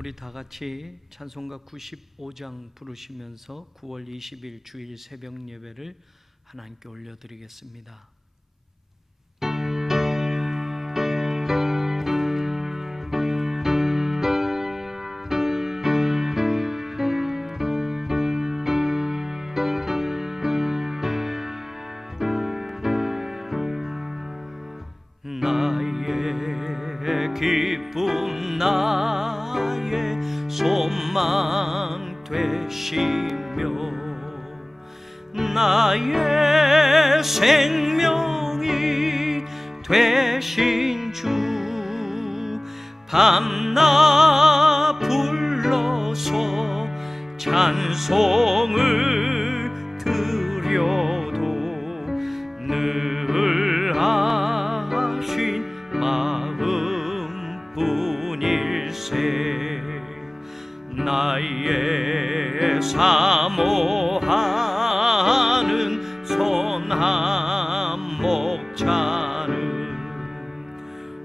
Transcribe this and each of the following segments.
우리 다 같이 찬송가 95장 부르시면서 9월 20일 주일 새벽 예배를 하나님께 올려드리겠습니다. 나의 기쁨 나의 소망 되시며 나의 생명이 되신 주 밤낮 불러서 찬송을 드려도 늘 하신 마음뿐일세 나의 사모하는 선한 목자는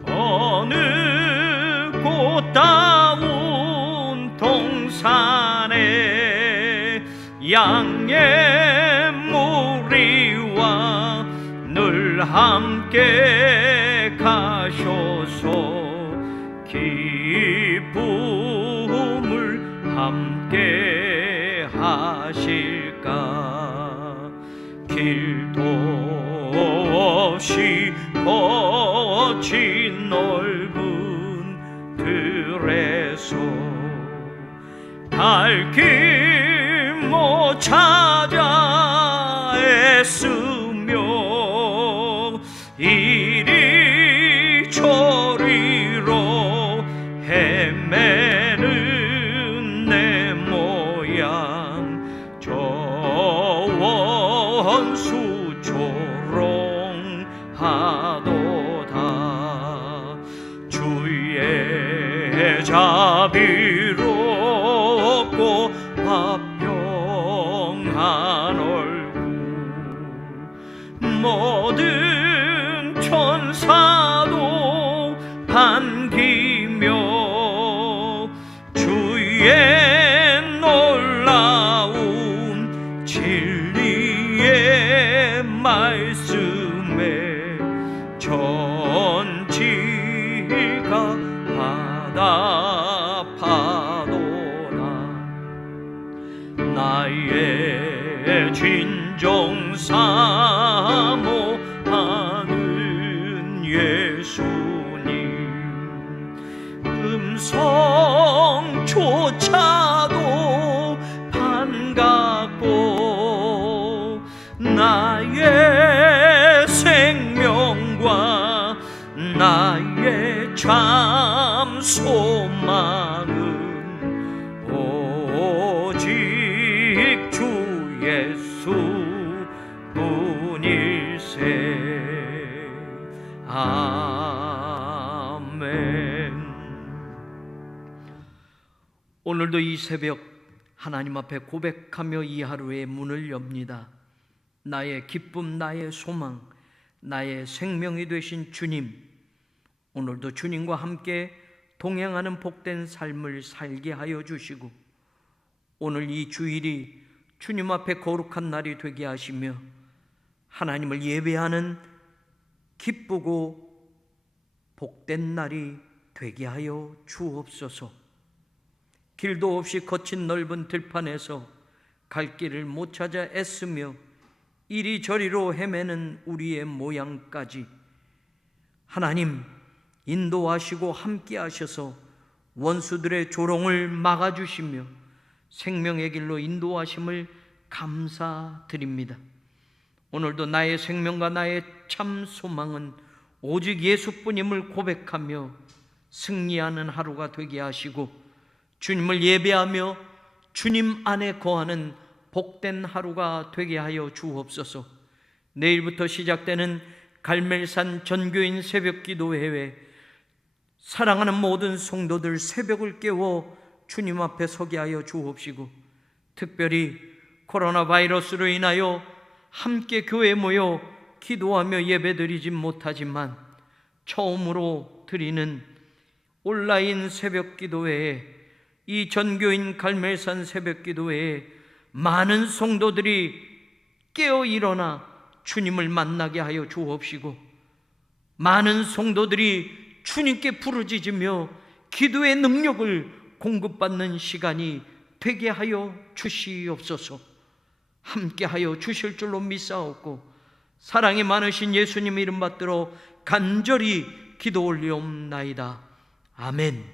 어느 꽃다운 동산에 양의 무리와 늘 함께 가셔서 기쁨을 함께 하실까 길도 없이 거친 넓은 들에서 갈 길 못 찾아 애쓰며 이리 저리로 헤매는 내 모양 저 원수 조롱하도다 주의 자비롭고 화평한 얼굴 모든 천사도 반기며 주의 놀라운 진리의 말씀에 전지가 화답하도다 나의 진정 사모하는 예수님 음성조차도 반갑고 나의 생명과 나의 참 소망은 오직 주 예수 뿐일세 아멘. 오늘도 이 새벽 하나님 앞에 고백하며 이 하루의 문을 엽니다. 나의 기쁨, 나의 소망, 나의 생명이 되신 주님, 오늘도 주님과 함께 동행하는 복된 삶을 살게 하여 주시고 오늘 이 주일이 주님 앞에 거룩한 날이 되게 하시며 하나님을 예배하는 기쁘고 복된 날이 되게 하여 주옵소서. 길도 없이 거친 넓은 들판에서 갈 길을 못 찾아 애쓰며 이리저리로 헤매는 우리의 모양까지 하나님 인도하시고 함께 하셔서 원수들의 조롱을 막아주시며 생명의 길로 인도하심을 감사드립니다. 오늘도 나의 생명과 나의 참 소망은 오직 예수뿐임을 고백하며 승리하는 하루가 되게 하시고 주님을 예배하며 주님 안에 거하는 복된 하루가 되게 하여 주옵소서. 내일부터 시작되는 갈멜산 전교인 새벽기도회에 사랑하는 모든 성도들 새벽을 깨워 주님 앞에 서게 하여 주옵시고 특별히 코로나 바이러스로 인하여 함께 교회에 모여 기도하며 예배드리지 못하지만 처음으로 드리는 온라인 새벽 기도회에 이 전교인 갈멜산 새벽기도회에 많은 성도들이 깨어 일어나 주님을 만나게 하여 주옵시고, 많은 성도들이 주님께 부르짖으며 기도의 능력을 공급받는 시간이 되게 하여 주시옵소서. 함께하여 주실 줄로 믿사옵고 사랑이 많으신 예수님 이름 받들어 간절히 기도 올리옵나이다. 아멘.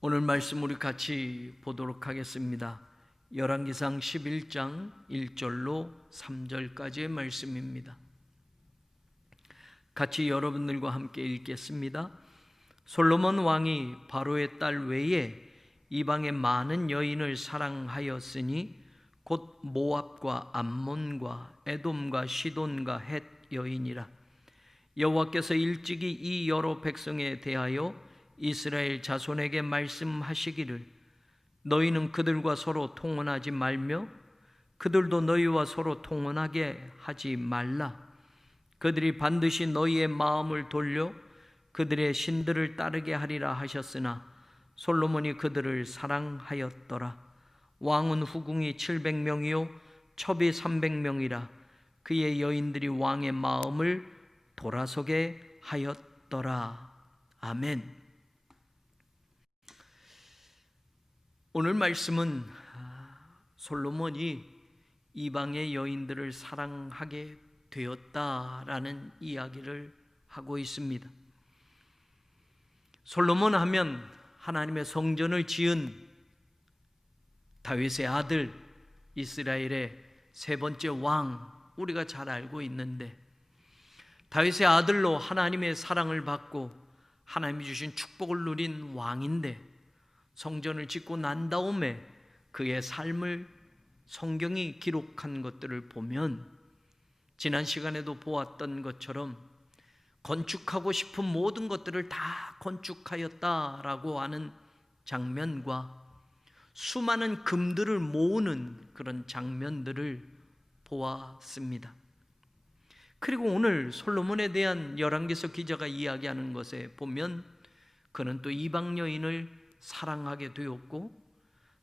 오늘 말씀 우리 같이 보도록 하겠습니다. 열왕기상 11장 1절로 3절까지의 말씀입니다. 같이 여러분들과 함께 읽겠습니다. 솔로몬 왕이 바로의 딸 외에 이방의 많은 여인을 사랑하였으니 곧 모압과 암몬과 에돔과 시돈과 헷 여인이라. 여호와께서 일찍이 이 여러 백성에 대하여 이스라엘 자손에게 말씀하시기를 너희는 그들과 서로 통혼하지 말며 그들도 너희와 서로 통혼하게 하지 말라. 그들이 반드시 너희의 마음을 돌려 그들의 신들을 따르게 하리라 하셨으나 솔로몬이 그들을 사랑하였더라. 왕은 후궁이 700명이요 첩이 300명이라. 그의 여인들이 왕의 마음을 돌아서게 하였더라. 아멘. 오늘 말씀은 솔로몬이 이방의 여인들을 사랑하게 되었다라는 이야기를 하고 있습니다. 솔로몬 하면 하나님의 성전을 지은 다윗의 아들, 이스라엘의 세 번째 왕, 우리가 잘 알고 있는데, 다윗의 아들로 하나님의 사랑을 받고 하나님이 주신 축복을 누린 왕인데, 성전을 짓고 난 다음에 그의 삶을 성경이 기록한 것들을 보면 지난 시간에도 보았던 것처럼 건축하고 싶은 모든 것들을 다 건축하였다라고 하는 장면과 수많은 금들을 모으는 그런 장면들을 보았습니다. 그리고 오늘 솔로몬에 대한 열왕기서 기자가 이야기하는 것에 보면 그는 또 이방 여인을 사랑하게 되었고,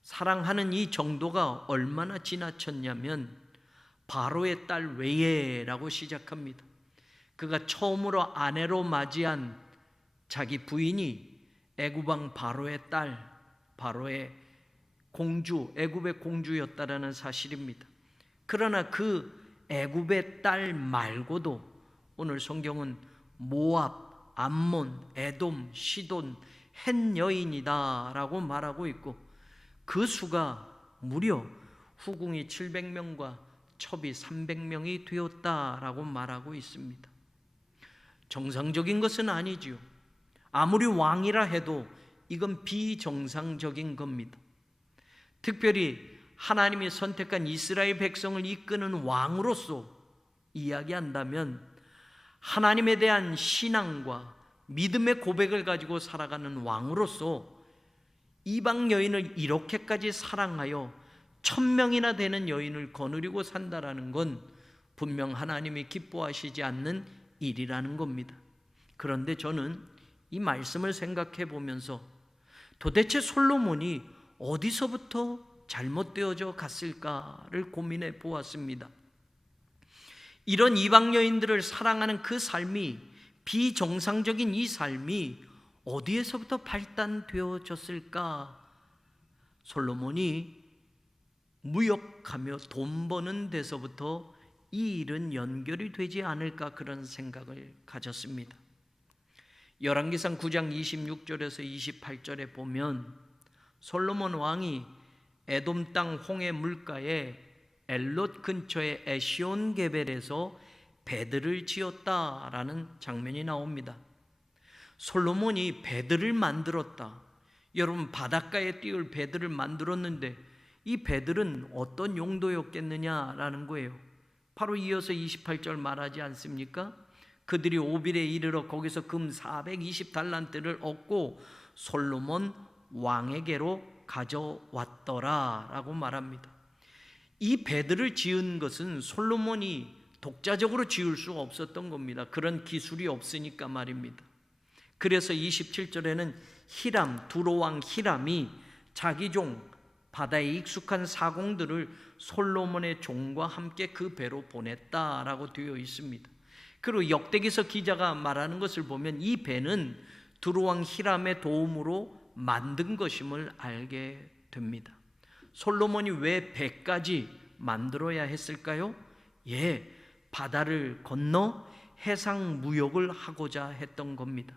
사랑하는 이 정도가 얼마나 지나쳤냐면 바로의 딸 외에라고 시작합니다. 그가 처음으로 아내로 맞이한 자기 부인이 애굽왕 바로의 딸, 바로의 공주, 애굽의 공주였다라는 사실입니다. 그러나 그 애굽의 딸 말고도 오늘 성경은 모압, 암몬, 에돔, 시돈, 헷 여인이다 라고 말하고 있고, 그 수가 무려 후궁이 700명과 첩이 300명이 되었다라고 말하고 있습니다. 정상적인 것은 아니지요. 아무리 왕이라 해도 이건 비정상적인 겁니다. 특별히 하나님이 선택한 이스라엘 백성을 이끄는 왕으로서 이야기한다면 하나님에 대한 신앙과 믿음의 고백을 가지고 살아가는 왕으로서 이방 여인을 이렇게까지 사랑하여 1000명이나 되는 여인을 거느리고 산다라는 건 분명 하나님이 기뻐하시지 않는 일이라는 겁니다. 그런데 저는 이 말씀을 생각해 보면서 도대체 솔로몬이 어디서부터 잘못되어져 갔을까를 고민해 보았습니다. 이런 이방 여인들을 사랑하는 그 삶이, 비정상적인 이 삶이 어디에서부터 발단되어졌을까? 솔로몬이 무역하며 돈 버는 데서부터 이 일은 연결이 되지 않을까, 그런 생각을 가졌습니다. 열왕기상 9장 26절에서 28절에 보면 솔로몬 왕이 에돔 땅 홍해 물가에 엘롯 근처의 에시온 게벨에서 배들을 지었다라는 장면이 나옵니다. 솔로몬이 배들을 만들었다. 여러분, 바닷가에 띄울 배들을 만들었는데 이 배들은 어떤 용도였겠느냐라는 거예요. 바로 이어서 28절 말하지 않습니까? 그들이 오빌에 이르러 거기서 금 420달란트를 얻고 솔로몬 왕에게로 가져왔더라 라고 말합니다. 이 배들을 지은 것은 솔로몬이 독자적으로 지을 수 없었던 겁니다. 그런 기술이 없으니까 말입니다. 그래서 27절에는 히람, 두로왕 히람이 자기 종 바다에 익숙한 사공들을 솔로몬의 종과 함께 그 배로 보냈다라고 되어 있습니다. 그리고 역대기서 기자가 말하는 것을 보면 이 배는 두로왕 히람의 도움으로 만든 것임을 알게 됩니다. 솔로몬이 왜 배까지 만들어야 했을까요? 바다를 건너 해상 무역을 하고자 했던 겁니다.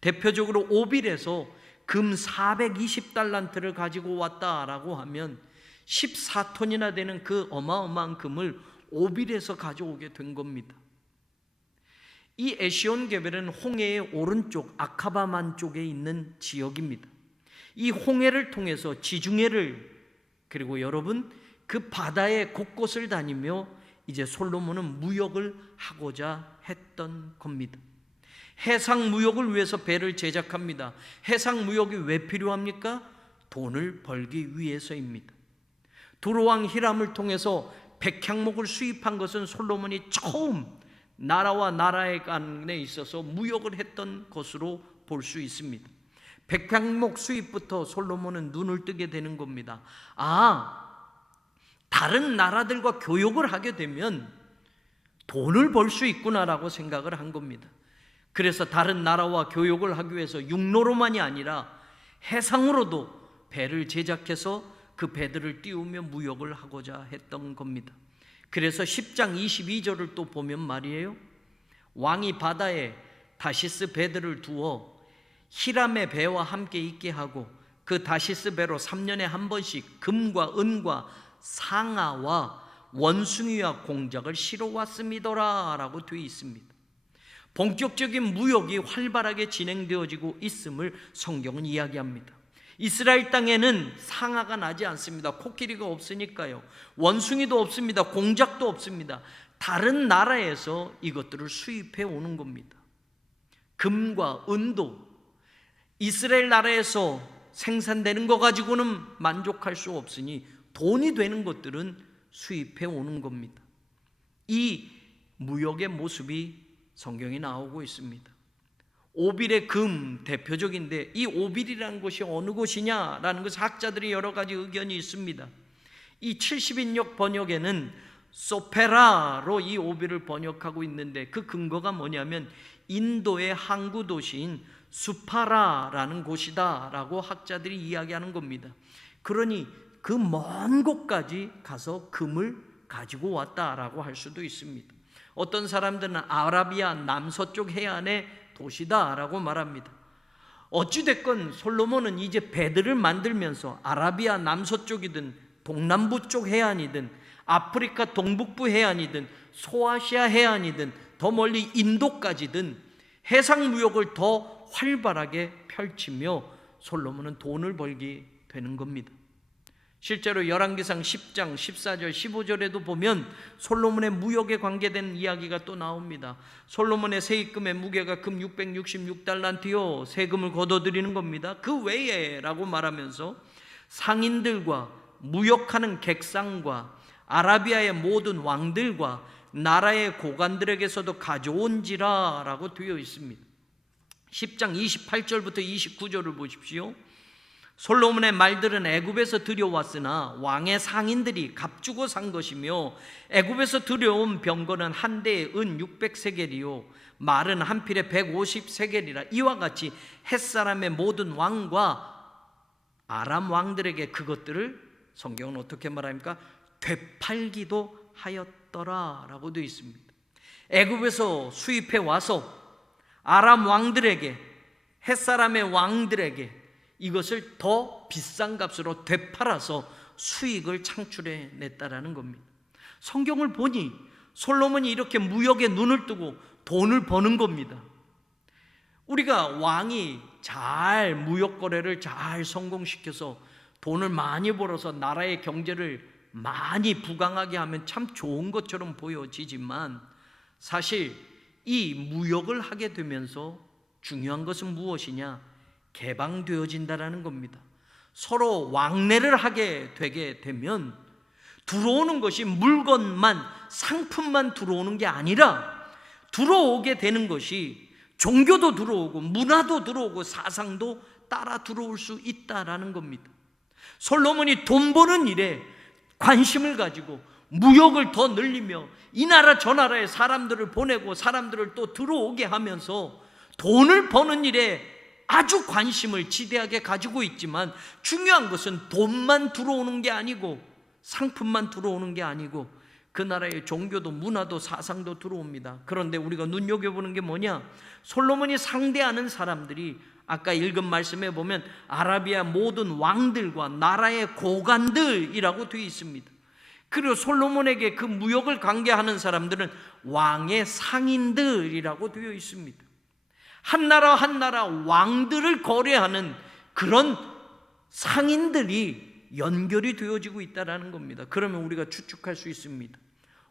대표적으로 오빌에서 금 420달란트를 가지고 왔다라고 하면 14톤이나 되는 그 어마어마한 금을 오빌에서 가져오게 된 겁니다. 이 에시온 개벨은 홍해의 오른쪽 아카바만 쪽에 있는 지역입니다. 이 홍해를 통해서 지중해를, 그리고 여러분 그 바다의 곳곳을 다니며 이제 솔로몬은 무역을 하고자 했던 겁니다. 해상 무역을 위해서 배를 제작합니다. 해상 무역이 왜 필요합니까? 돈을 벌기 위해서입니다. 두로왕 히람을 통해서 백향목을 수입한 것은 솔로몬이 처음 나라와 나라의 간에 있어서 무역을 했던 것으로 볼 수 있습니다. 백향목 수입부터 솔로몬은 눈을 뜨게 되는 겁니다. 다른 나라들과 교역을 하게 되면 돈을 벌 수 있구나라고 생각을 한 겁니다. 그래서 다른 나라와 교역을 하기 위해서 육로로만이 아니라 해상으로도 배를 제작해서 그 배들을 띄우며 무역을 하고자 했던 겁니다. 그래서 10장 22절을 또 보면 말이에요, 왕이 바다에 다시스 배들을 두어 히람의 배와 함께 있게 하고 그 다시스 배로 3년에 한 번씩 금과 은과 상아와 원숭이와 공작을 실어왔음이더라 라고 되어 있습니다. 본격적인 무역이 활발하게 진행되어지고 있음을 성경은 이야기합니다. 이스라엘 땅에는 상아가 나지 않습니다. 코끼리가 없으니까요. 원숭이도 없습니다. 공작도 없습니다. 다른 나라에서 이것들을 수입해 오는 겁니다. 금과 은도 이스라엘 나라에서 생산되는 것 가지고는 만족할 수 없으니 돈이 되는 것들은 수입해 오는 겁니다. 이 무역의 모습이 성경에 나오고 있습니다. 오빌의 금 대표적인데 이 오빌이라는 곳이 어느 곳이냐라는 것은 학자들이 여러 가지 의견이 있습니다. 이 70인역 번역에는 소페라로 이 오빌을 번역하고 있는데 그 근거가 뭐냐면 인도의 항구 도시인 수파라라는 곳이다 라고 학자들이 이야기하는 겁니다. 그러니 그 먼 곳까지 가서 금을 가지고 왔다라고 할 수도 있습니다. 어떤 사람들은 아라비아 남서쪽 해안의 도시다라고 말합니다. 어찌됐건 솔로몬은 이제 배들을 만들면서 아라비아 남서쪽이든 동남부 쪽 해안이든 아프리카 동북부 해안이든 소아시아 해안이든 더 멀리 인도까지든 해상 무역을 더 활발하게 펼치며 솔로몬은 돈을 벌게 되는 겁니다. 실제로 열왕기상 10장 14절 15절에도 보면 솔로몬의 무역에 관계된 이야기가 또 나옵니다. 솔로몬의 세입금의 무게가 금 666달란트요 세금을 걷어들이는 겁니다. 그 외에 라고 말하면서 상인들과 무역하는 객상과 아라비아의 모든 왕들과 나라의 고관들에게서도 가져온지라 라고 되어 있습니다. 10장 28절부터 29절을 보십시오. 솔로몬의 말들은 애굽에서 들여왔으나 왕의 상인들이 값주고 산 것이며 애굽에서 들여온 병거는 한 대에 은 600세겔이요 말은 한 필에 150세겔이라. 이와 같이 햇사람의 모든 왕과 아람 왕들에게 그것들을 성경은 어떻게 말합니까? 되팔기도 하였더라 라고 되어 있습니다. 애굽에서 수입해 와서 아람 왕들에게, 햇사람의 왕들에게 이것을 더 비싼 값으로 되팔아서 수익을 창출해 냈다라는 겁니다. 성경을 보니 솔로몬이 이렇게 무역에 눈을 뜨고 돈을 버는 겁니다. 우리가 왕이 잘 무역 거래를 잘 성공시켜서 돈을 많이 벌어서 나라의 경제를 많이 부강하게 하면 참 좋은 것처럼 보여지지만 사실 이 무역을 하게 되면서 중요한 것은 무엇이냐? 개방되어진다라는 겁니다. 서로 왕래를 하게 되게 되면 들어오는 것이 물건만, 상품만 들어오는 게 아니라 들어오게 되는 것이 종교도 들어오고 문화도 들어오고 사상도 따라 들어올 수 있다라는 겁니다. 솔로몬이 돈 버는 일에 관심을 가지고 무역을 더 늘리며 이 나라 저 나라에 사람들을 보내고 사람들을 또 들어오게 하면서 돈을 버는 일에 아주 관심을 지대하게 가지고 있지만, 중요한 것은 돈만 들어오는 게 아니고 상품만 들어오는 게 아니고 그 나라의 종교도 문화도 사상도 들어옵니다. 그런데 우리가 눈여겨보는 게 뭐냐? 솔로몬이 상대하는 사람들이 아까 읽은 말씀에 보면 아라비아 모든 왕들과 나라의 고관들이라고 되어 있습니다. 그리고 솔로몬에게 그 무역을 관계하는 사람들은 왕의 상인들이라고 되어 있습니다. 한 나라 한 나라 왕들을 거래하는 그런 상인들이 연결이 되어지고 있다는 겁니다. 그러면 우리가 추측할 수 있습니다.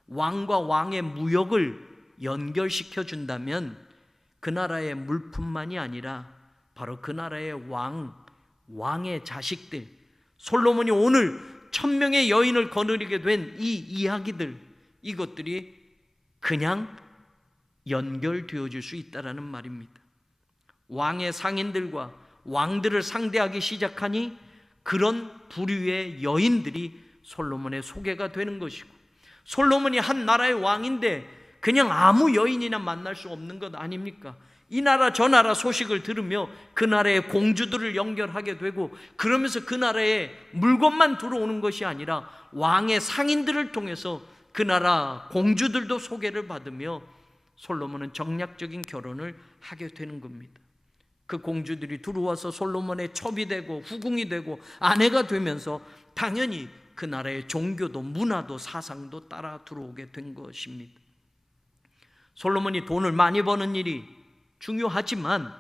왕과 왕의 무역을 연결시켜 준다면 그 나라의 물품만이 아니라 바로 그 나라의 왕의 자식들, 솔로몬이 오늘 1000명의 여인을 거느리게 된 이 이야기들, 이것들이 그냥 연결되어질 수 있다는 말입니다. 왕의 상인들과 왕들을 상대하기 시작하니 그런 부류의 여인들이 솔로몬의 소개가 되는 것이고, 솔로몬이 한 나라의 왕인데 그냥 아무 여인이나 만날 수 없는 것 아닙니까? 이 나라 저 나라 소식을 들으며 그 나라의 공주들을 연결하게 되고, 그러면서 그 나라에 물건만 들어오는 것이 아니라 왕의 상인들을 통해서 그 나라 공주들도 소개를 받으며 솔로몬은 정략적인 결혼을 하게 되는 겁니다. 그 공주들이 들어와서 솔로몬의 첩이 되고 후궁이 되고 아내가 되면서 당연히 그 나라의 종교도 문화도 사상도 따라 들어오게 된 것입니다. 솔로몬이 돈을 많이 버는 일이 중요하지만,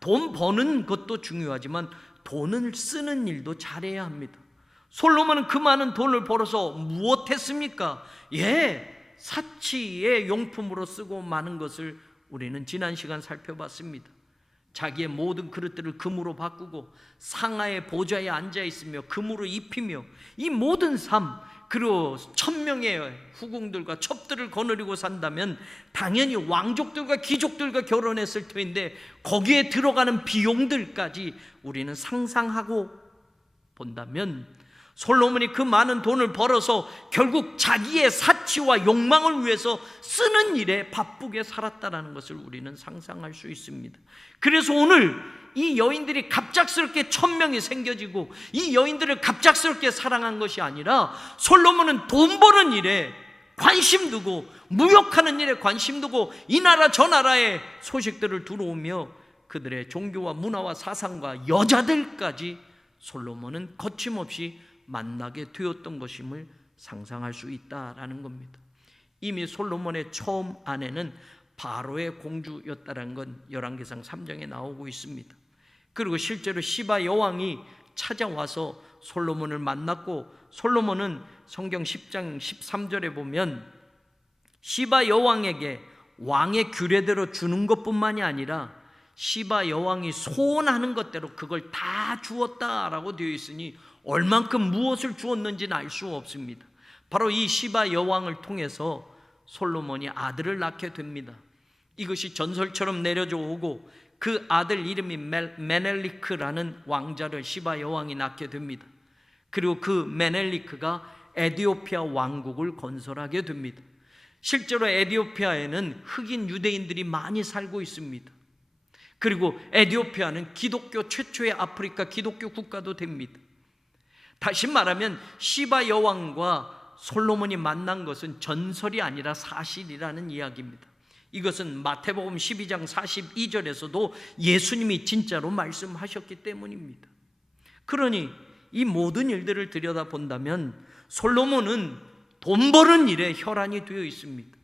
돈 버는 것도 중요하지만 돈을 쓰는 일도 잘해야 합니다. 솔로몬은 그 많은 돈을 벌어서 무엇했습니까? 사치의 용품으로 쓰고 많은 것을 우리는 지난 시간 살펴봤습니다. 자기의 모든 그릇들을 금으로 바꾸고 상하의 보좌에 앉아 있으며 금으로 입히며 이 모든 삶, 그리고 1000명의 후궁들과 첩들을 거느리고 산다면 당연히 왕족들과 귀족들과 결혼했을 터인데 거기에 들어가는 비용들까지 우리는 상상하고 본다면 솔로몬이 그 많은 돈을 벌어서 결국 자기의 사치와 욕망을 위해서 쓰는 일에 바쁘게 살았다는 것을 우리는 상상할 수 있습니다. 그래서 오늘 이 여인들이 갑작스럽게 1000명이 생겨지고 이 여인들을 갑작스럽게 사랑한 것이 아니라 솔로몬은 돈 버는 일에 관심 두고 무역하는 일에 관심 두고 이 나라 저 나라의 소식들을 들어오며 그들의 종교와 문화와 사상과 여자들까지 솔로몬은 거침없이 만나게 되었던 것임을 상상할 수 있다라는 겁니다. 이미 솔로몬의 처음 아내는 바로의 공주였다는 건 열왕기상 3장에 나오고 있습니다. 그리고 실제로 시바 여왕이 찾아와서 솔로몬을 만났고, 솔로몬은 성경 10장 13절에 보면 시바 여왕에게 왕의 규례대로 주는 것뿐만이 아니라 시바 여왕이 소원하는 것대로 그걸 다 주었다라고 되어 있으니 얼만큼 무엇을 주었는지는 알 수 없습니다. 바로 이 시바 여왕을 통해서 솔로몬이 아들을 낳게 됩니다. 이것이 전설처럼 내려져 오고 그 아들 이름이 메넬리크라는 왕자를 시바 여왕이 낳게 됩니다. 그리고 그 메넬리크가 에디오피아 왕국을 건설하게 됩니다. 실제로 에디오피아에는 흑인 유대인들이 많이 살고 있습니다. 그리고 에디오피아는 기독교 최초의 아프리카 기독교 국가도 됩니다. 다시 말하면 시바 여왕과 솔로몬이 만난 것은 전설이 아니라 사실이라는 이야기입니다. 이것은 마태복음 12장 42절에서도 예수님이 진짜로 말씀하셨기 때문입니다. 그러니 이 모든 일들을 들여다본다면 솔로몬은 돈 버는 일에 혈안이 되어 있습니다.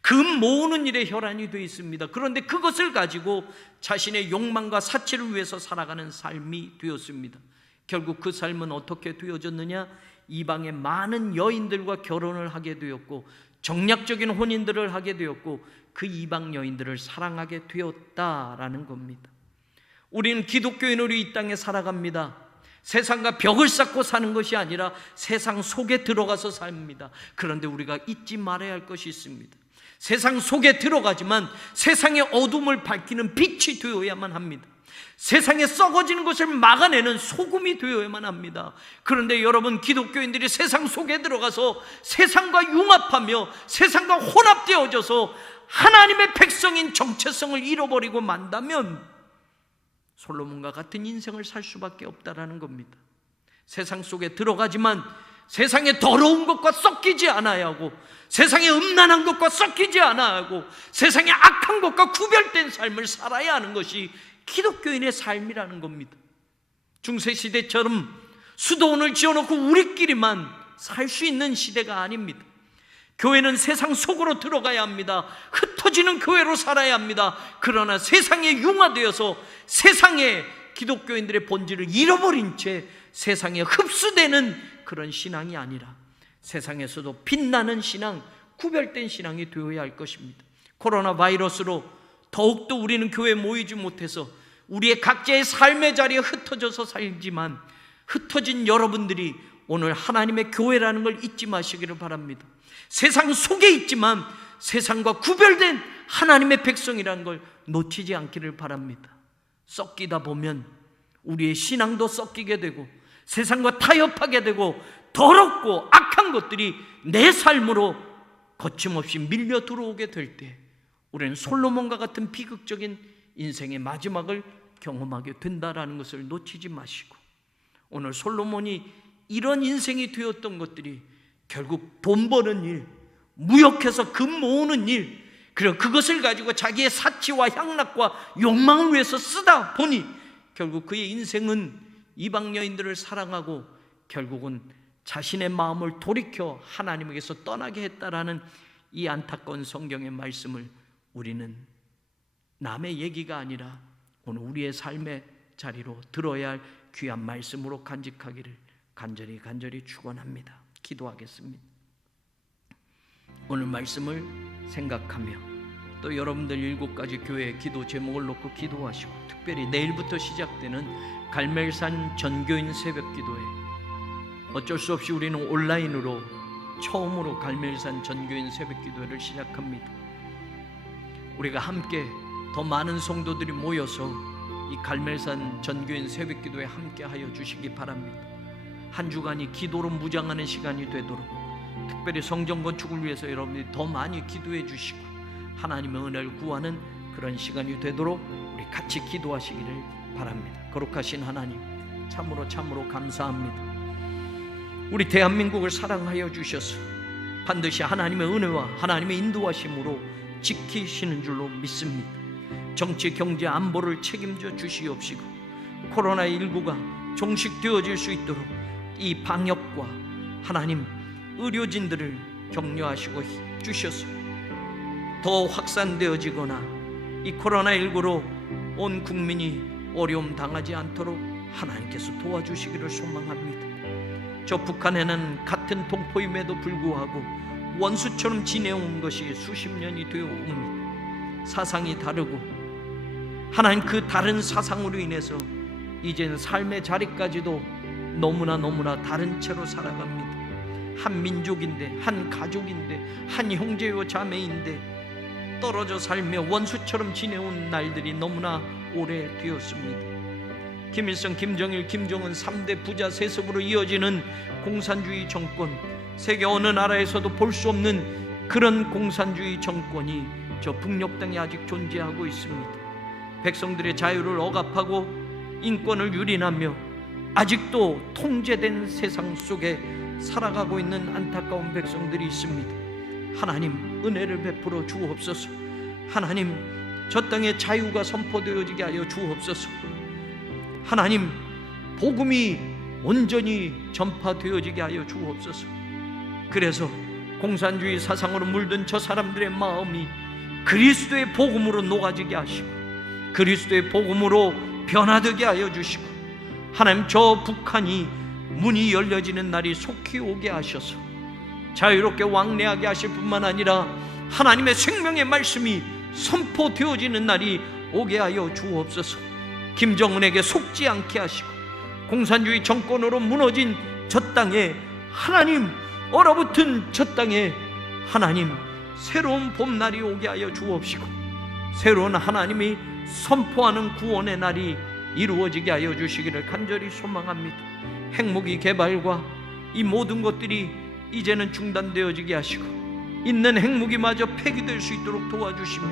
금 모으는 일에 혈안이 되어 있습니다. 그런데 그것을 가지고 자신의 욕망과 사치를 위해서 살아가는 삶이 되었습니다. 결국 그 삶은 어떻게 되어졌느냐? 이방의 많은 여인들과 결혼을 하게 되었고 정략적인 혼인들을 하게 되었고 그 이방 여인들을 사랑하게 되었다라는 겁니다. 우리는 기독교인으로 이 땅에 살아갑니다. 세상과 벽을 쌓고 사는 것이 아니라 세상 속에 들어가서 삽니다. 그런데 우리가 잊지 말아야 할 것이 있습니다. 세상 속에 들어가지만 세상의 어둠을 밝히는 빛이 되어야만 합니다. 세상에 썩어지는 것을 막아내는 소금이 되어야만 합니다. 그런데 여러분, 기독교인들이 세상 속에 들어가서 세상과 융합하며 세상과 혼합되어져서 하나님의 백성인 정체성을 잃어버리고 만다면 솔로몬과 같은 인생을 살 수밖에 없다라는 겁니다. 세상 속에 들어가지만 세상의 더러운 것과 섞이지 않아야 하고, 세상의 음란한 것과 섞이지 않아야 하고, 세상의 악한 것과 구별된 삶을 살아야 하는 것이 기독교인의 삶이라는 겁니다. 중세시대처럼 수도원을 지어놓고 우리끼리만 살 수 있는 시대가 아닙니다. 교회는 세상 속으로 들어가야 합니다. 흩어지는 교회로 살아야 합니다. 그러나 세상에 융화되어서 세상의 기독교인들의 본질을 잃어버린 채 세상에 흡수되는 그런 신앙이 아니라 세상에서도 빛나는 신앙, 구별된 신앙이 되어야 할 것입니다. 코로나 바이러스로 더욱더 우리는 교회에 모이지 못해서 우리의 각자의 삶의 자리에 흩어져서 살지만, 흩어진 여러분들이 오늘 하나님의 교회라는 걸 잊지 마시기를 바랍니다. 세상 속에 있지만 세상과 구별된 하나님의 백성이라는 걸 놓치지 않기를 바랍니다. 섞이다 보면 우리의 신앙도 섞이게 되고 세상과 타협하게 되고 더럽고 악한 것들이 내 삶으로 거침없이 밀려 들어오게 될 때 우리는 솔로몬과 같은 비극적인 인생의 마지막을 경험하게 된다라는 것을 놓치지 마시고, 오늘 솔로몬이 이런 인생이 되었던 것들이 결국 돈 버는 일, 무역해서 금 모으는 일, 그리고 그것을 가지고 자기의 사치와 향락과 욕망을 위해서 쓰다 보니 결국 그의 인생은 이방 여인들을 사랑하고 결국은 자신의 마음을 돌이켜 하나님에게서 떠나게 했다라는 이 안타까운 성경의 말씀을 우리는 남의 얘기가 아니라 오늘 우리의 삶의 자리로 들어야 할 귀한 말씀으로 간직하기를 간절히 축원합니다. 기도하겠습니다. 오늘 말씀을 생각하며 또 여러분들 7가지 교회 기도 제목을 놓고 기도하시고, 특별히 내일부터 시작되는 갈멜산 전교인 새벽기도에 어쩔 수 없이 우리는 온라인으로 처음으로 갈멜산 전교인 새벽기도회를 시작합니다. 우리가 함께 더 많은 성도들이 모여서 이 갈멜산 전교인 새벽기도에 함께 하여 주시기 바랍니다. 한 주간이 기도로 무장하는 시간이 되도록, 특별히 성전 건축을 위해서 여러분들이 더 많이 기도해 주시고 하나님의 은혜를 구하는 그런 시간이 되도록 우리 같이 기도하시기를 바랍니다. 거룩하신 하나님, 참으로 감사합니다. 우리 대한민국을 사랑하여 주셔서 반드시 하나님의 은혜와 하나님의 인도하심으로 지키시는 줄로 믿습니다. 정치, 경제, 안보를 책임져 주시옵시고 코로나19가 종식되어질 수 있도록 이 방역과 하나님 의료진들을 격려하시고 주셔서 더 확산되어지거나 이 코로나19로 온 국민이 어려움 당하지 않도록 하나님께서 도와주시기를 소망합니다. 저 북한에는 같은 동포임에도 불구하고 원수처럼 지내온 것이 수십 년이 되어 옵니다. 사상이 다르고 하나님 그 다른 사상으로 인해서 이젠 삶의 자리까지도 너무나 다른 채로 살아갑니다. 한 민족인데, 한 가족인데, 한 형제요 자매인데 떨어져 살며 원수처럼 지내온 날들이 너무나 오래되었습니다. 김일성, 김정일, 김정은 3대 부자 세습으로 이어지는 공산주의 정권, 세계 어느 나라에서도 볼 수 없는 그런 공산주의 정권이 저 북녘 땅에 아직 존재하고 있습니다. 백성들의 자유를 억압하고 인권을 유린하며 아직도 통제된 세상 속에 살아가고 있는 안타까운 백성들이 있습니다. 하나님 은혜를 베풀어 주옵소서. 하나님 저 땅에 자유가 선포되어지게 하여 주옵소서. 하나님 복음이 온전히 전파되어지게 하여 주옵소서. 그래서 공산주의 사상으로 물든 저 사람들의 마음이 그리스도의 복음으로 녹아지게 하시고 그리스도의 복음으로 변화되게 하여 주시고, 하나님 저 북한이 문이 열려지는 날이 속히 오게 하셔서 자유롭게 왕래하게 하실 뿐만 아니라 하나님의 생명의 말씀이 선포되어지는 날이 오게 하여 주옵소서. 김정은에게 속지 않게 하시고 공산주의 정권으로 무너진 저 땅에 하나님 얼어붙은 저 땅에 하나님 새로운 봄날이 오게 하여 주옵시고, 새로운 하나님이 선포하는 구원의 날이 이루어지게 하여 주시기를 간절히 소망합니다. 핵무기 개발과 이 모든 것들이 이제는 중단되어지게 하시고, 있는 핵무기마저 폐기될 수 있도록 도와주시며,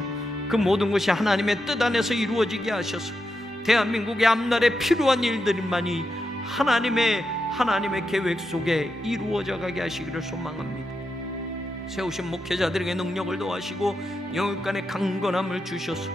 그 모든 것이 하나님의 뜻 안에서 이루어지게 하셔서 대한민국의 앞날에 필요한 일들만이 하나님의 계획 속에 이루어져 가게 하시기를 소망합니다. 세우신 목회자들에게 능력을 더하시고 영육간의 강건함을 주셔서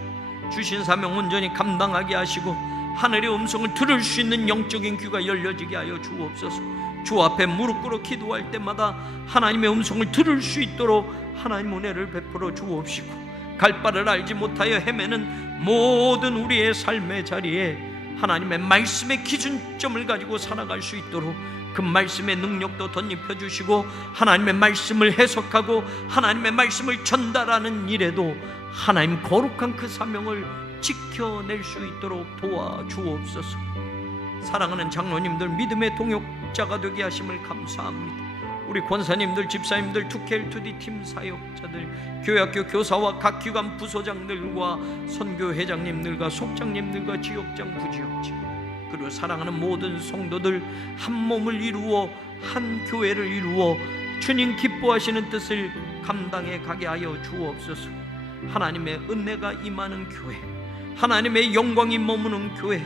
주신 사명 온전히 감당하게 하시고, 하늘의 음성을 들을 수 있는 영적인 귀가 열려지게 하여 주옵소서. 주 앞에 무릎 꿇어 기도할 때마다 하나님의 음성을 들을 수 있도록 하나님 은혜를 베풀어 주옵시고, 갈 바를 알지 못하여 헤매는 모든 우리의 삶의 자리에 하나님의 말씀의 기준점을 가지고 살아갈 수 있도록 그 말씀의 능력도 덧입혀 주시고, 하나님의 말씀을 해석하고 하나님의 말씀을 전달하는 일에도 하나님 거룩한 그 사명을 지켜낼 수 있도록 도와주옵소서. 사랑하는 장로님들, 믿음의 동역자가 되게 하심을 감사합니다. 우리 권사님들, 집사님들, 2K2D 팀 사역자들, 교회학교 교사와 각 기관 부소장들과 선교회장님들과 속장님들과 지역장, 부지역장, 그리고 사랑하는 모든 성도들, 한 몸을 이루어 한 교회를 이루어 주님 기뻐하시는 뜻을 감당해 가게 하여 주옵소서. 하나님의 은혜가 임하는 교회, 하나님의 영광이 머무는 교회,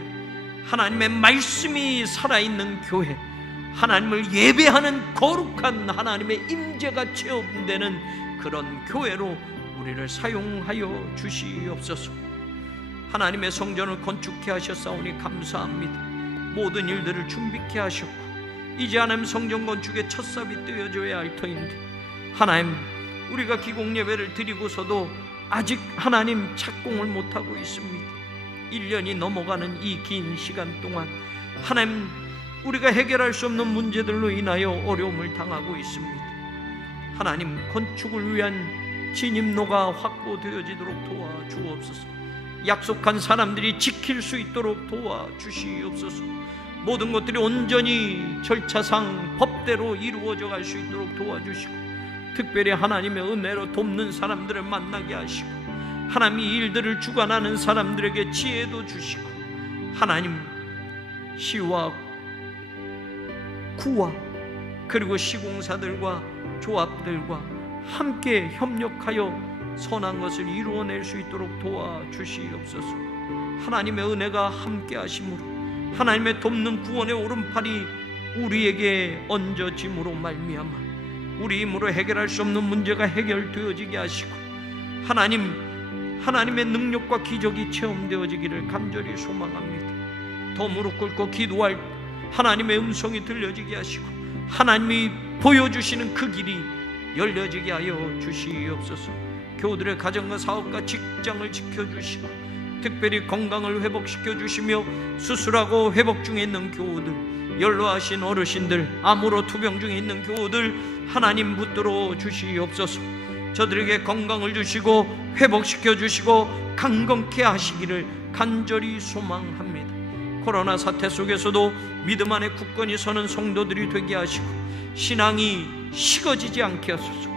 하나님의 말씀이 살아있는 교회, 하나님을 예배하는 거룩한 하나님의 임재가 체험되는 그런 교회로 우리를 사용하여 주시옵소서. 하나님의 성전을 건축케 하셨사오니 감사합니다. 모든 일들을 준비케 하셨고, 이제 하나님 성전 건축의 첫삽이 떼어져야 할 터인데, 하나님, 우리가 기공 예배를 드리고서도 아직 하나님 착공을 못하고 있습니다. 1년이 넘어가는 이 긴 시간 동안 하나님, 우리가 해결할 수 없는 문제들로 인하여 어려움을 당하고 있습니다. 하나님, 건축을 위한 진입로가 확보되어지도록 도와주옵소서. 약속한 사람들이 지킬 수 있도록 도와주시옵소서. 모든 것들이 온전히 절차상 법대로 이루어져 갈 수 있도록 도와주시고, 특별히 하나님의 은혜로 돕는 사람들을 만나게 하시고, 하나님 이 일들을 주관하는 사람들에게 지혜도 주시고, 하나님 시와 구와 그리고 시공사들과 조합들과 함께 협력하여 선한 것을 이루어낼 수 있도록 도와주시옵소서. 하나님의 은혜가 함께 하심으로 하나님의 돕는 구원의 오른팔이 우리에게 얹어짐으로 말미암아 우리 힘으로 해결할 수 없는 문제가 해결되어지게 하시고, 하나님의 능력과 기적이 체험되어지기를 간절히 소망합니다. 더 무릎 꿇고 기도할 하나님의 음성이 들려지게 하시고, 하나님이 보여주시는 그 길이 열려지게 하여 주시옵소서. 교우들의 가정과 사업과 직장을 지켜주시고, 특별히 건강을 회복시켜 주시며 수술하고 회복 중에 있는 교우들, 연로하신 어르신들, 암으로 투병 중에 있는 교우들 하나님 붙들어 주시옵소서. 저들에게 건강을 주시고 회복시켜 주시고 강건케 하시기를 간절히 소망합니다. 코로나 사태 속에서도 믿음 안에 굳건히 서는 성도들이 되게 하시고, 신앙이 식어지지 않게 하소서.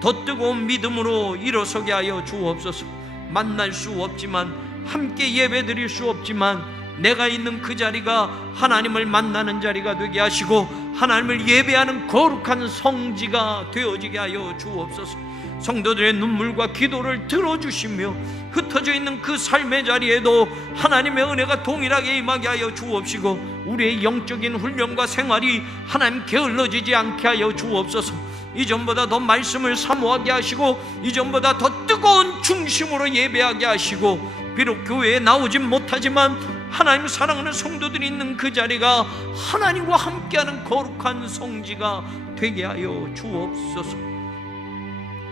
더 뜨거운 믿음으로 일어서게 하여 주옵소서. 만날 수 없지만, 함께 예배 드릴 수 없지만, 내가 있는 그 자리가 하나님을 만나는 자리가 되게 하시고, 하나님을 예배하는 거룩한 성지가 되어지게 하여 주옵소서. 성도들의 눈물과 기도를 들어주시며 흩어져 있는 그 삶의 자리에도 하나님의 은혜가 동일하게 임하게 하여 주옵시고, 우리의 영적인 훈련과 생활이 하나님 게을러지지 않게 하여 주옵소서. 이전보다 더 말씀을 사모하게 하시고, 이전보다 더 뜨거운 중심으로 예배하게 하시고, 비록 교회에 나오진 못하지만 하나님 사랑하는 성도들이 있는 그 자리가 하나님과 함께하는 거룩한 성지가 되게 하여 주옵소서.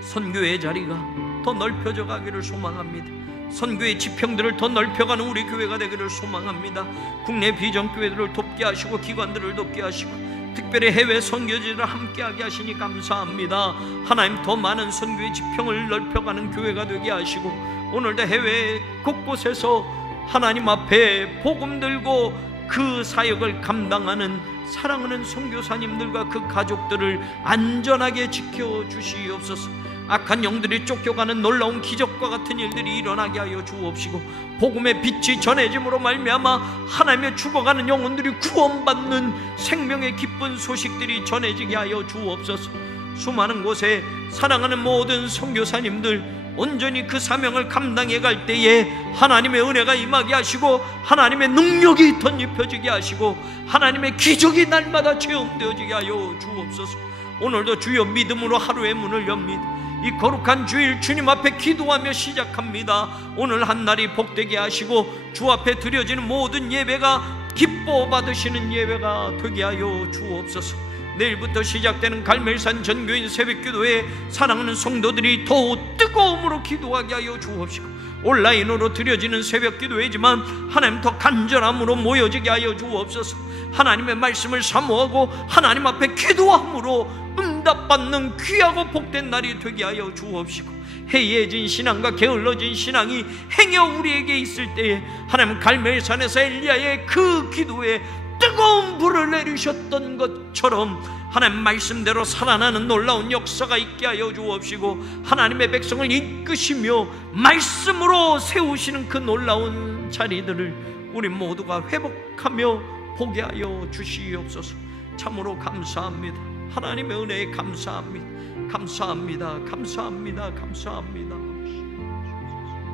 선교의 자리가 더 넓혀져 가기를 소망합니다. 선교의 지평들을 더 넓혀가는 우리 교회가 되기를 소망합니다. 국내 비전교회들을 돕게 하시고 기관들을 돕게 하시고 특별히 해외 선교지를 함께하게 하시니 감사합니다. 하나님, 더 많은 선교의 지평을 넓혀가는 교회가 되게 하시고, 오늘도 해외 곳곳에서 하나님 앞에 복음 들고 그 사역을 감당하는 사랑하는 선교사님들과 그 가족들을 안전하게 지켜주시옵소서. 악한 영들이 쫓겨가는 놀라운 기적과 같은 일들이 일어나게 하여 주옵시고, 복음의 빛이 전해짐으로 말미암아 하나님의 죽어가는 영혼들이 구원받는 생명의 기쁜 소식들이 전해지게 하여 주옵소서. 수많은 곳에 사랑하는 모든 선교사님들 온전히 그 사명을 감당해 갈 때에 하나님의 은혜가 임하게 하시고, 하나님의 능력이 덧입혀지게 하시고, 하나님의 기적이 날마다 체험되어지게 하여 주옵소서. 오늘도 주여 믿음으로 하루의 문을 엽니다. 이 거룩한 주일 주님 앞에 기도하며 시작합니다. 오늘 한 날이 복되게 하시고, 주 앞에 드려지는 모든 예배가 기뻐 받으시는 예배가 되게 하여 주옵소서. 내일부터 시작되는 갈멜산 전교인 새벽기도에 사랑하는 성도들이 더욱 뜨거움으로 기도하게 하여 주옵시고, 온라인으로 드려지는 새벽기도회지만 하나님 더 간절함으로 모여지게 하여 주옵소서. 하나님의 말씀을 사모하고 하나님 앞에 기도함으로 응답받는 귀하고 복된 날이 되게 하여 주옵시고, 해이해진 신앙과 게을러진 신앙이 행여 우리에게 있을 때에 하나님 갈멜산에서 엘리야의 그 기도에 뜨거운 불을 내리셨던 것처럼 하나님 말씀대로 살아나는 놀라운 역사가 있게 하여 주옵시고, 하나님의 백성을 이끄시며 말씀으로 세우시는 그 놀라운 자리들을 우리 모두가 회복하며 보게 하여 주시옵소서. 참으로 감사합니다. 하나님의 은혜에 감사합니다. 감사합니다. 감사합니다. 감사합니다.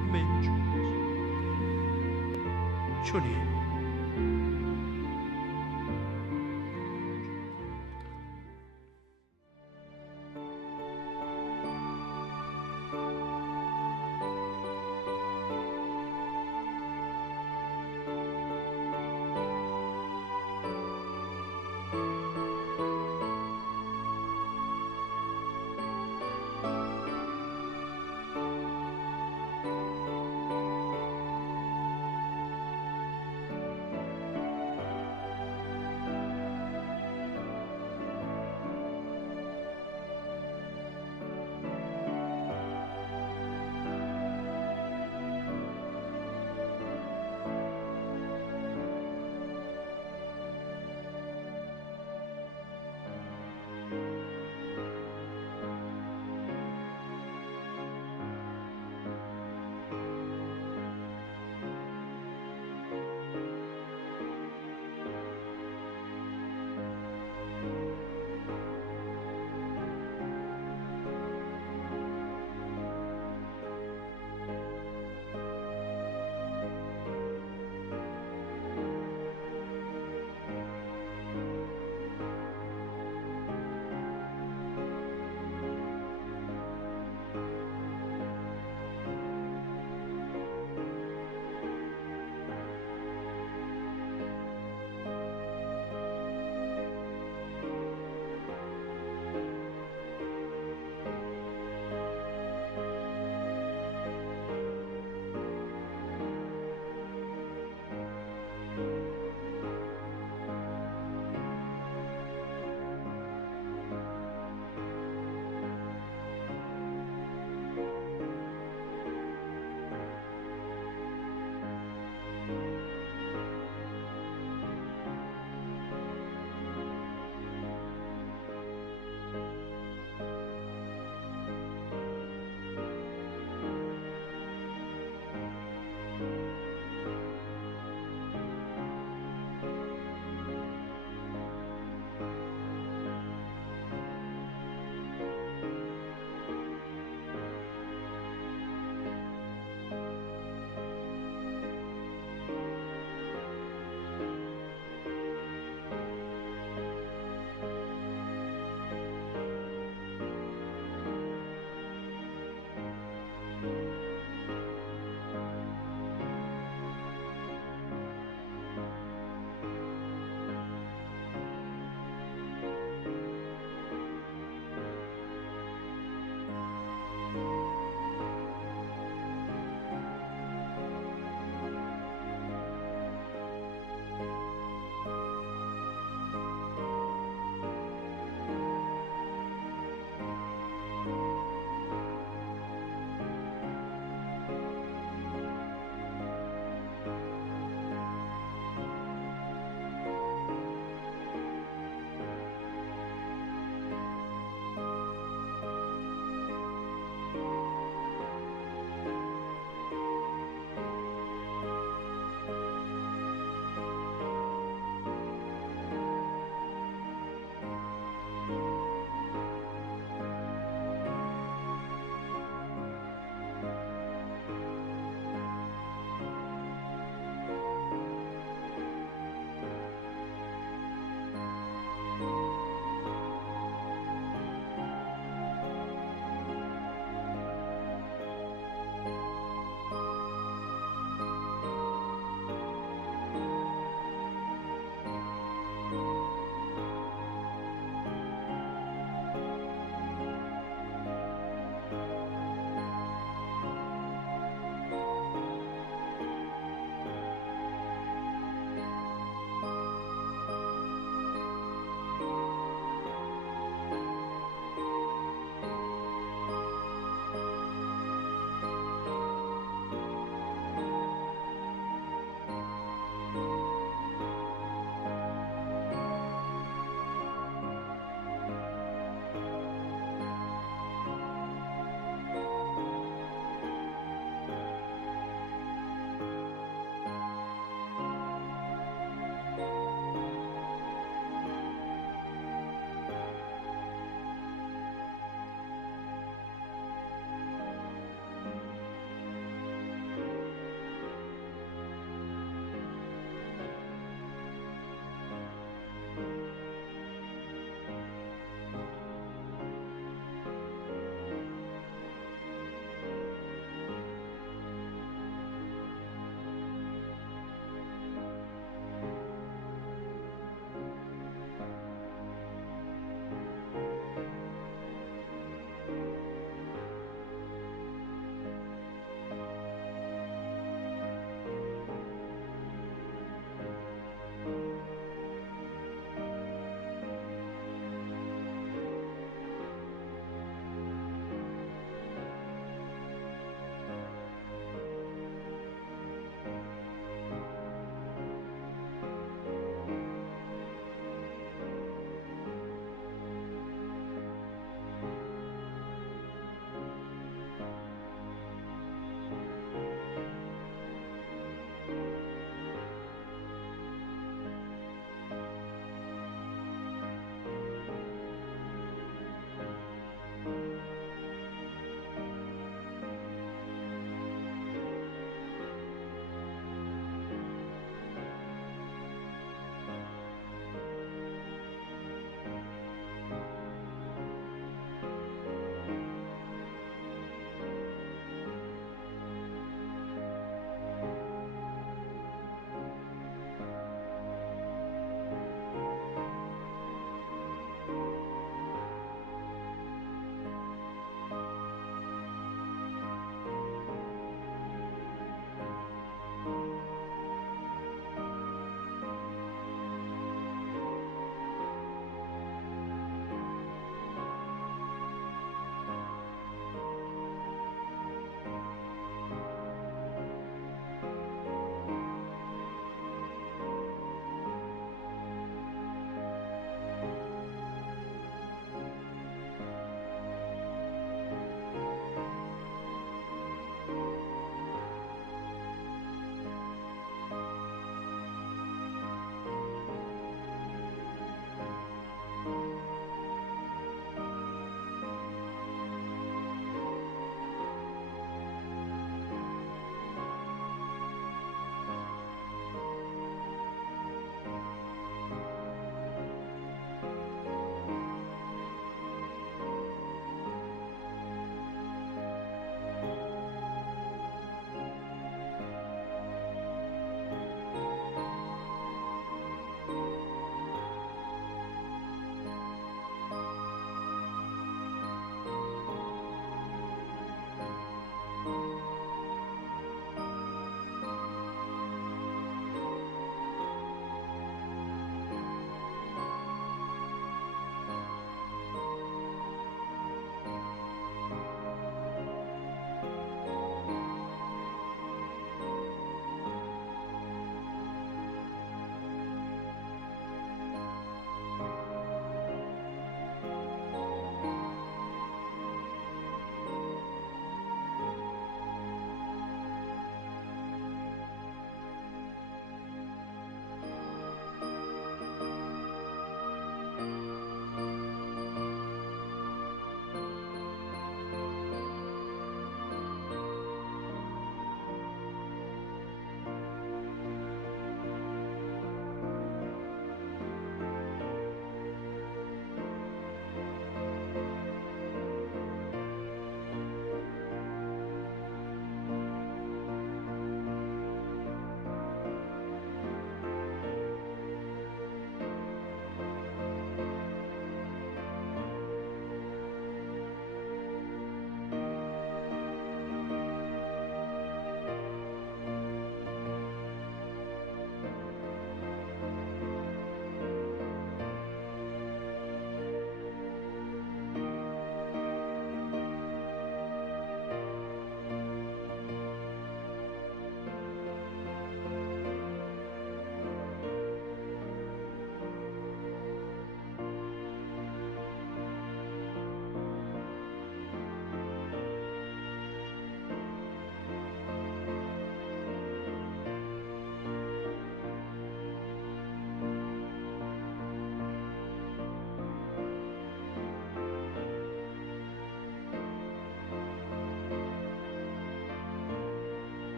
아멘. 주님,